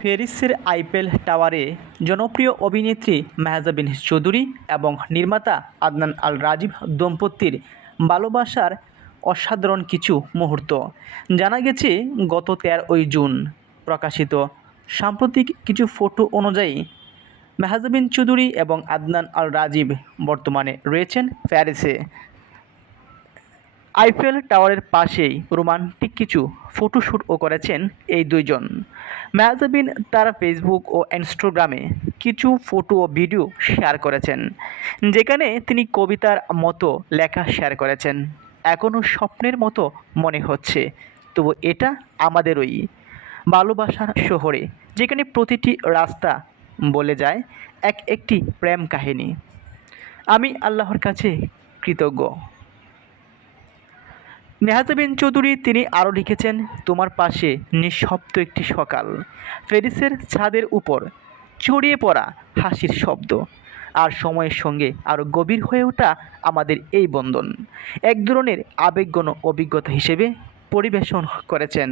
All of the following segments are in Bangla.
প্যারিসের আইফেল টাওয়ারে জনপ্রিয় অভিনেত্রী মেহজাবিন চৌধুরী এবং নির্মাতা আদনান আল রাজীব দম্পতির ভালোবাসার অসাধারণ কিছু মুহূর্ত। জানা গেছে, গত তেরোই জুন প্রকাশিত সাম্প্রতিক কিছু ফটো অনুযায়ী মেহজাবিন চৌধুরী এবং আদনান আল রাজীব বর্তমানে রয়েছেন প্যারিসে। আইফেল টাওয়ারের পাশেই রোমান্টিক কিছু ফটোশ্যুটও করেছেন এই দুইজন। মেহজাবিন তার ফেসবুক ও ইনস্টাগ্রামে কিছু ফটো ও ভিডিও শেয়ার করেছেন, যেখানে তিনি কবিতার মতো লেখা শেয়ার করেছেন। এখনও স্বপ্নের মতো মনে হচ্ছে, তবু এটা আমাদেরই ভালোবাসার শহরে, যেখানে প্রতিটি রাস্তা বলে যায় এক একটি প্রেম কাহিনী। আমি আল্লাহর কাছে কৃতজ্ঞ। নেহাজাবিন চৌধুরী তিনি আরও লিখেছেন, তোমার পাশে নিঃশব্দ একটি সকাল। প্যারিসের ছাদের উপর ছড়িয়ে পড়া হাসির শব্দ। আর সময়ের সঙ্গে আরও গভীর হয়ে ওঠা আমাদের এই বন্ধন। এক ধরনের আবেগঘন অভিজ্ঞতা হিসেবে পরিবেশন করেছেন।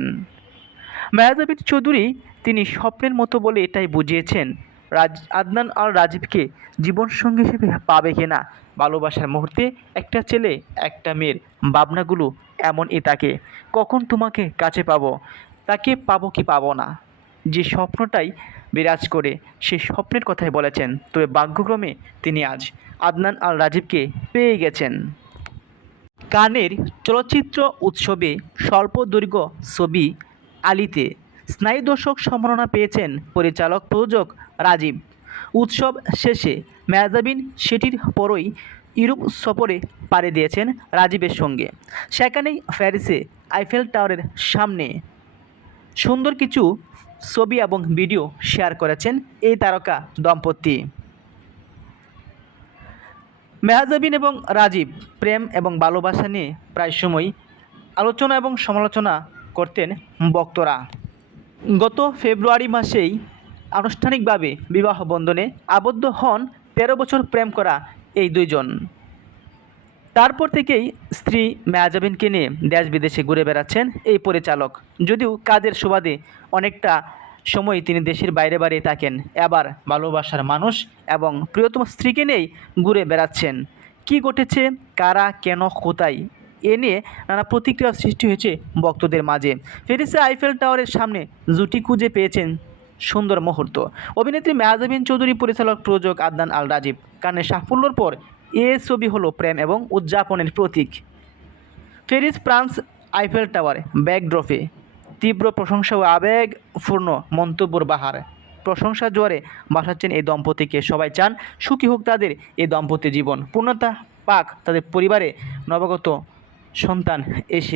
মেয়াজাবিন চৌধুরী তিনি স্বপ্নের মতো বলে এটাই বুঝিয়েছেন রাজ, আদনান আর রাজীবকে জীবনসঙ্গী হিসেবে পাবে কিনা ভালোবাসার মুহূর্তে একটা ছেলে, একটা মেয়ের ভাবনাগুলো এমনই তাকে কখন তোমাকে কাছে পাবো? তাকে পাবো কি পাবো না? যে স্বপ্নটাই বিরাজ করে সেই স্বপ্নের কথাই বলেছেন। তবে ভাগ্যক্রমে তিনি আজ আদনান আল রাজীবকে পেয়ে গেছেন। কানের চলচ্চিত্র উৎসবে স্বল্প দৈর্ঘ্য ছবি আলিতে স্নায়ুদর্শক সম্মাননা পেয়েছেন পরিচালক প্রযোজক রাজীব। উৎসব শেষে মেয়াজাবিন সেটির পরই ইউরোপ সফরে পাড়ি দিয়েছেন রাজীবের সঙ্গে। সেখানেই প্যারিসে আইফেল টাওয়ারের সামনে সুন্দর কিছু ছবি এবং ভিডিও শেয়ার করেছেন এই তারকা দম্পতি। মেহাজাবিন এবং রাজীব প্রেম এবং ভালোবাসা নিয়ে প্রায় সময় আলোচনা এবং সমালোচনা করতেন বক্তরা। গত ফেব্রুয়ারি মাসেই আনুষ্ঠানিকভাবে বিবাহ বন্ধনে আবদ্ধ হন তেরো বছর প্রেম করা এই দুইজন। তারপর থেকেই স্ত্রী মেয়াজাবিনকে নিয়ে দেশ বিদেশে ঘুরে বেড়াচ্ছেন এই পরিচালক। যদিও কাজের সুবাদে অনেকটা সময় তিনি দেশের বাইরে বাইরে থাকেন। এবার ভালোবাসার মানুষ এবং প্রিয়তম স্ত্রীকে নিয়েই ঘুরে বেড়াচ্ছেন। কি ঘটেছে, কারা, কেন, কোথায় এ নিয়ে নানা প্রতিক্রিয়া সৃষ্টি হয়েছে ভক্তদের মাঝে। প্যারিসে আইফেল টাওয়ারের সামনে জুটি খুঁজে পেয়েছেন সুন্দর মুহূর্ত। অভিনেত্রী মেয়াজাবিন চৌধুরী, পরিচালক, প্রযোজক আদনান আল রাজীব কারণে সাফল্যর পর এ ছবি হলো প্রেম এবং উদযাপনের প্রতীক। ফেরিস ফ্রান্স আইফেল টাওয়ার ব্যাকড্রপে তীব্র প্রশংসা ও আবেগপূর্ণ মন্তব্যর বাহার। প্রশংসা জোয়ারে বাসাচ্ছেন এই দম্পতিকে। সবাই চান সুখী হোক তাদের এই দম্পতি জীবন। পূর্ণতা পাক তাদের পরিবারে নবাগত সন্তান এসে